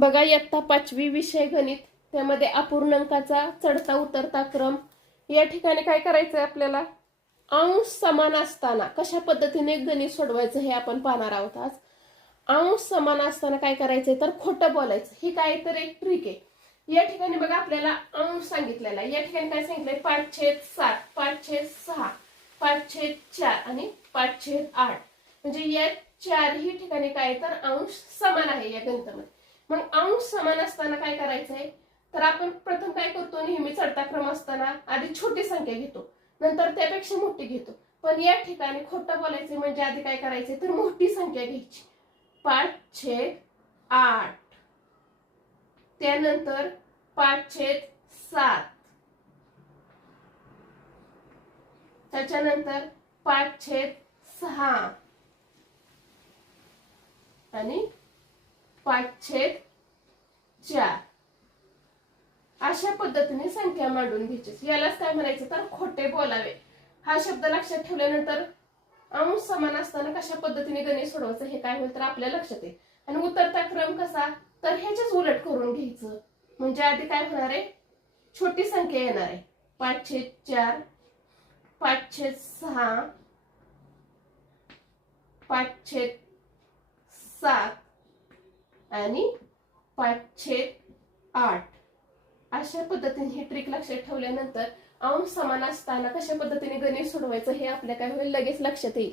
बघा इयत्ता 5वी विषय गणित, त्यामध्ये अपूर्णांकाचा चढता उतरता क्रम. या ठिकाणी काय करायचंय आपल्याला, अंश समान असताना कशा पद्धतीने गणित सोडवायचं हे आपण पाहणार आहोत आज. अंश समान असताना काय करायचंय तर खोटं बोलायचं. ही काय तर एक ट्रिक आहे. या ठिकाणी बघा आपल्याला अंश सांगितलेला आहे. या ठिकाणी काय सांगितलंय 5/7, 5/6, 5/4 आणि 5/8. म्हणजे या चारही ठिकाणी काय तर अंश समान आहे या गणितामध्ये. मग अंश समान असताना काय करायचंय तर आपण प्रथम काय करतो, नेहमी चढता क्रम असताना आधी छोटी संख्या घेतो, नंतर त्यापेक्षा मोठी घेतो. पण या ठिकाणी खोटं बोलायचं म्हणजे आधी काय करायचंय तर मोठी संख्या घ्यायची. 5/8, त्यानंतर 5/7, त्याच्यानंतर 5/6 आणि 5/4. अशा पद्धतीने संख्या मांडून घ्यायची. यालाच काय म्हणायचं तर खोटे बोलावे. हा शब्द लक्षात ठेवल्यानंतर अंश समान असताना कशा पद्धतीने गणित सोडवायचं हे काय होईल तर आपल्या लक्षात येईल. आणि उतरता क्रम कसा तर ह्याच्याच उलट करून घ्यायचं. म्हणजे आधी काय होणार आहे, छोटी संख्या येणार आहे 5/4, 5/6, 5/7 आणि 5/8. अशा पद्धतीने ही ट्रिक लक्षात ठेवल्यानंतर अंश समान असताना कशा पद्धतीने गणित सोडवायचं हे आपल्या काय होईल लगेच लक्षात येईल.